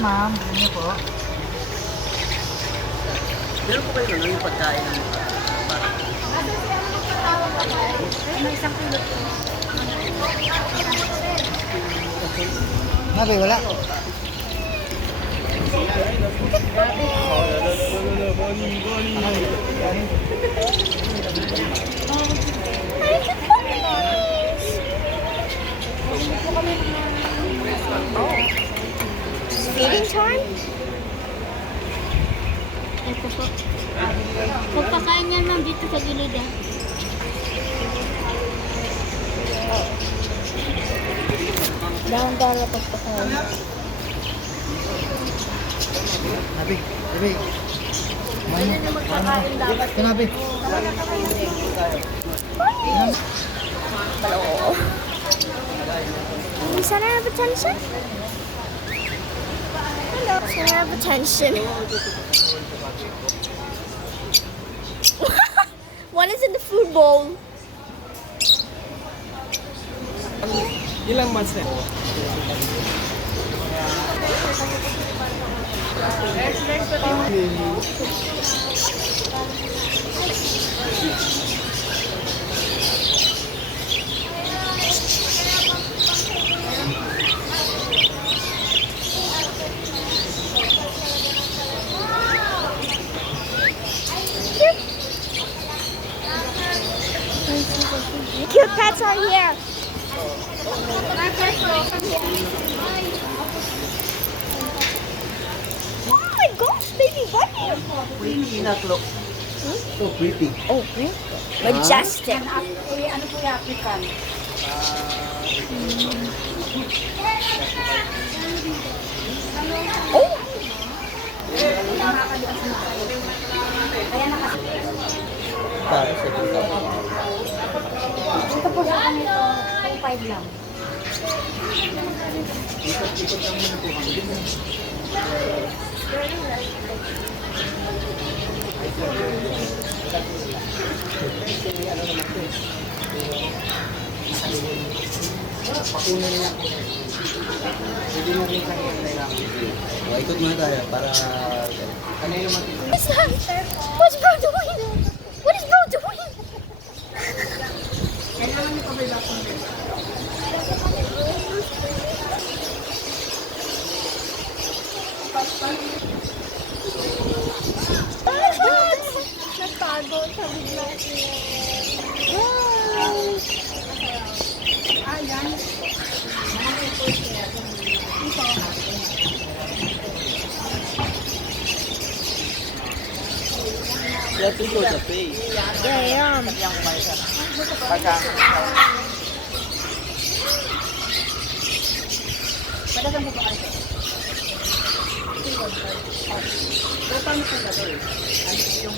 ma'am. Ganyan niyo po. Meron po kayo yung pagkain ng parang Nabi, wala. Feeding time? Ito po. Pagpakain yan ma'am dito sa gilid ah. Dahan-dahan pagpakain. Nabi, Nabi. Ganyan na magpakain dapat. Nabi. Can I have attention? Hello. Can I have attention? One is in the food bowl. ilang months na? Cute pets are here. Oh my gosh, baby bunny. Pretty na clock. So pretty. Oh, really? Majestic. Ano po yung African? Oh, Para sa dito. Ito po sa kanito, 2.5 lang. Pakunan niya ako. Pwede mo rin kang kailangan. Ikot muna tayo para ano yung matito. what's that? What's bro doing? What is bro doing? Kailangan nito ba yung Nagtago sa bigla. yan. Let's go sa face. Yeah. Padagan po ba kayo? Pero paano po ba ito? Ano yung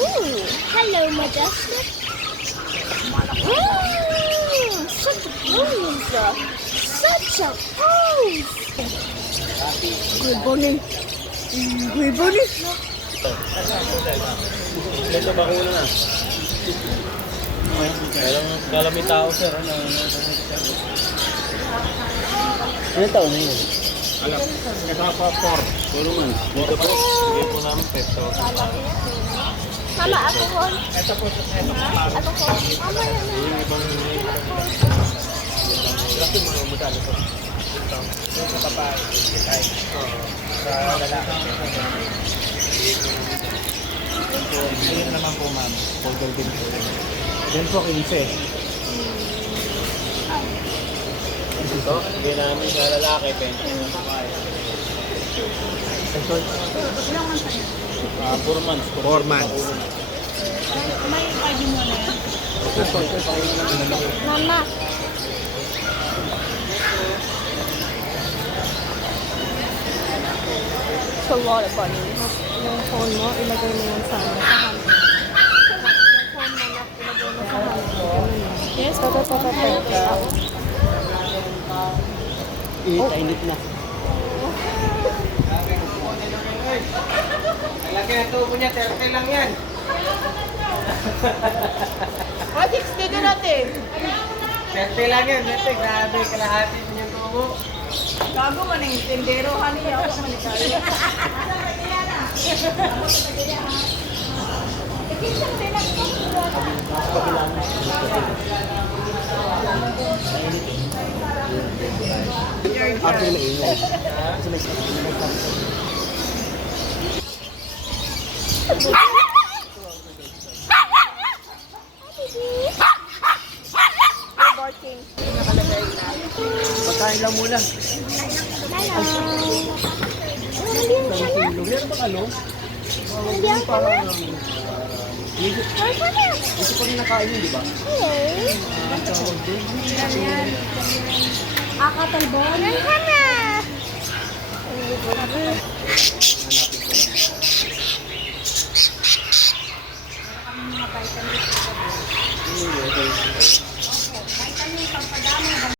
Ooh, hello, Majestic. Oh, such a pose. Such a pose. Good bunny. Good bunny. Ito ba kuna na? Kala may tao sir. Ano taon na yun? Alam, kasama pa 4. Puro man. Dito po, sige po namin peso. Mama, ako ko. Ito po, ito po. Ako ko. Mama, yan na. Yung ibang kasi mga modalo po. Ito sa babae, kitay. Sa lalaki. Ayun naman po ma'am, Poodle din po. Yan po 15. Ito, hindi namin sa lalaki, 20 sa babae. Ito, 4 months. 4 months. may ID mo na yan? Mama. It's a lot of bunnies. Yung phone mo, ilagay mo yan sa ano. Yes, Init na. Laki na tubo niya, 30 lang yan. O, 60 din natin. 20 lang yan, 20. Grabe, kalahati din yung tubo. Gago man yung tindero, honey. Ako man yung tayo. Ako na ingay. Kasi may pagkain lang muna. Meron bang ano? Nandiyan ka na. Isip ko rin nakain yun, di ba? Akatalbon. Nandiyan ka na. Hanapin ko lang.